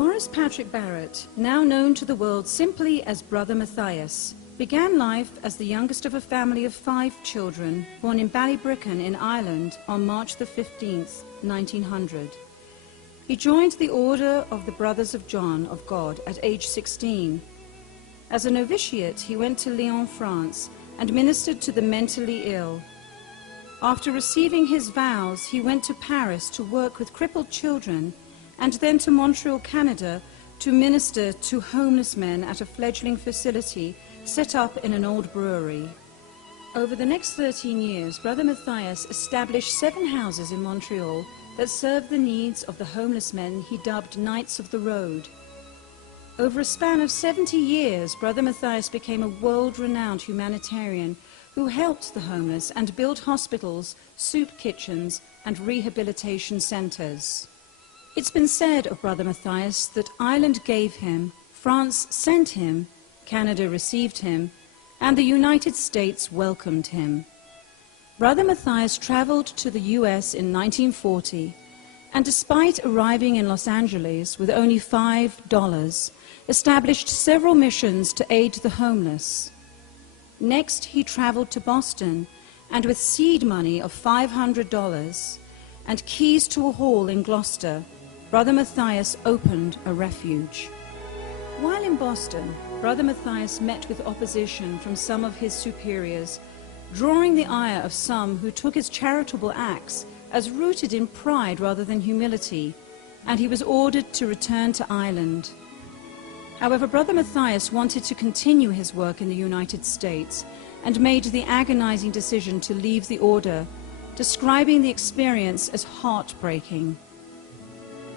Maurice Patrick Barrett, now known to the world simply as Brother Mathias, began life as the youngest of a family of 5 children born in Ballybricken in Ireland on March the 15th, 1900. He joined the Order of the Brothers of John of God at age 16. As a novitiate, he went to Lyon, France, and ministered to the mentally ill. After receiving his vows, he went to Paris to work with crippled children, and then to Montreal, Canada, to minister to homeless men at a fledgling facility set up in an old brewery. Over the next 13 years, Brother Mathias established 7 houses in Montreal that served the needs of the homeless men he dubbed Knights of the Road. Over a span of 70 years, Brother Mathias became a world-renowned humanitarian who helped the homeless and built hospitals, soup kitchens, and rehabilitation centers. It's been said of Brother Mathias that Ireland gave him, France sent him, Canada received him, and the United States welcomed him. Brother Mathias traveled to the US in 1940, and despite arriving in Los Angeles with only $5, established several missions to aid the homeless. Next, he traveled to Boston, and with seed money of $500 and keys to a hall in Gloucester, Brother Mathias opened a refuge. While in Boston, Brother Mathias met with opposition from some of his superiors, drawing the ire of some who took his charitable acts as rooted in pride rather than humility, and he was ordered to return to Ireland. However, Brother Mathias wanted to continue his work in the United States and made the agonizing decision to leave the order, describing the experience as heartbreaking.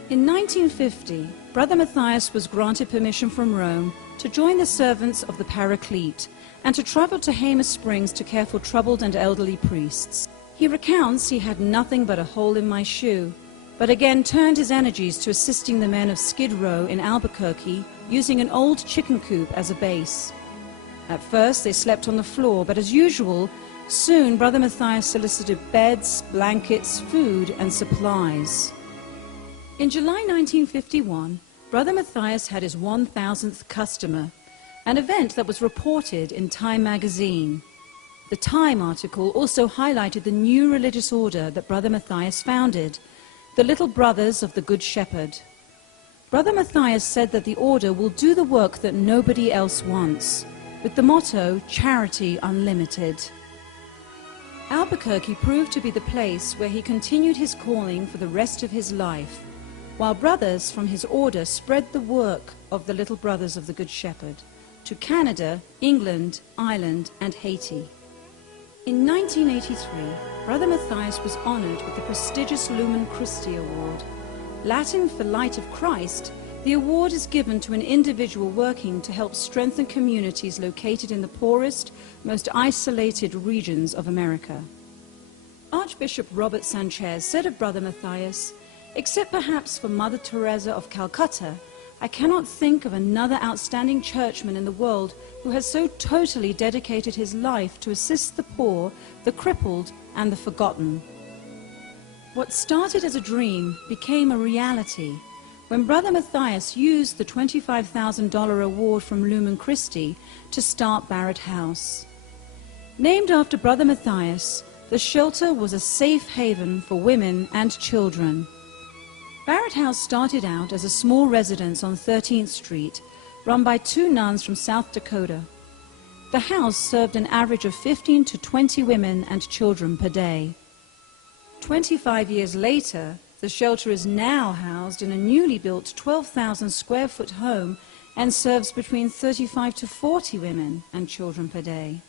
In 1950, Brother Mathias was granted permission from Rome to join the servants of the Paraclete and to travel to Hamer Springs to care for troubled and elderly priests. He recounts he had nothing but a hole in my shoe, but again turned his energies to assisting the men of Skid Row in Albuquerque using an old chicken coop as a base. At first they slept on the floor, but as usual, soon Brother Mathias solicited beds, blankets, food, and supplies. In July 1951, Brother Mathias had his 1,000th customer, an event that was reported in Time magazine. The Time article also highlighted the new religious order that Brother Mathias founded, the Little Brothers of the Good Shepherd. Brother Mathias said that the order will do the work that nobody else wants, with the motto, Charity Unlimited. Albuquerque proved to be the place where he continued his calling for the rest of his life, while brothers from his order spread the work of the Little Brothers of the Good Shepherd to Canada, England, Ireland, and Haiti. In 1983, Brother Mathias was honored with the prestigious Lumen Christi Award. Latin for Light of Christ, the award is given to an individual working to help strengthen communities located in the poorest, most isolated regions of America. Archbishop Robert Sanchez said of Brother Mathias, "Except perhaps for Mother Teresa of Calcutta, I cannot think of another outstanding churchman in the world who has so totally dedicated his life to assist the poor, the crippled, and the forgotten." What started as a dream became a reality when Brother Mathias used the $25,000 award from Lumen Christi to start Barrett House. Named after Brother Mathias, the shelter was a safe haven for women and children. Barrett House started out as a small residence on 13th Street, run by 2 nuns from South Dakota. The house served an average of 15 to 20 women and children per day. 25 years later, the shelter is now housed in a newly built 12,000 square foot home and serves between 35 to 40 women and children per day.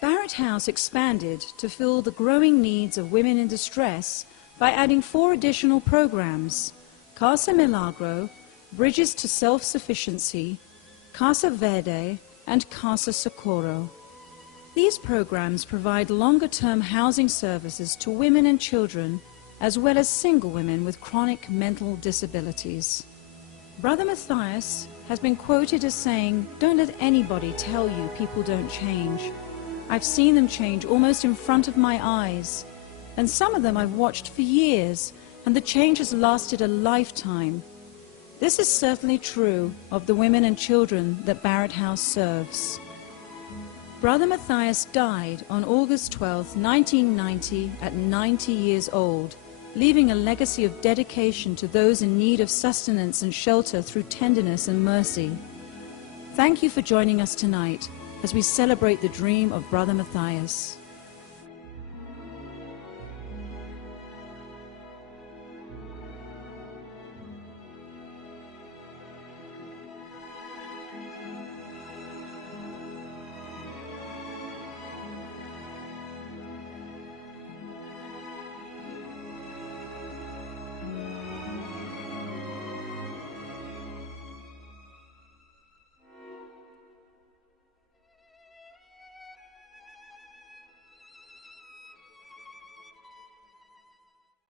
Barrett House expanded to fill the growing needs of women in distress by adding 4 additional programs: Casa Milagro, Bridges to Self-Sufficiency, Casa Verde, and Casa Socorro. These programs provide longer-term housing services to women and children, as well as single women with chronic mental disabilities. Brother Mathias has been quoted as saying, "Don't let anybody tell you people don't change. I've seen them change almost in front of my eyes. And some of them I've watched for years, and the change has lasted a lifetime. This is certainly true of the women and children that Barrett House serves. Brother Mathias died on August 12, 1990, at 90 years old, leaving a legacy of dedication to those in need of sustenance and shelter through tenderness and mercy. Thank you for joining us tonight as we celebrate the dream of Brother Mathias.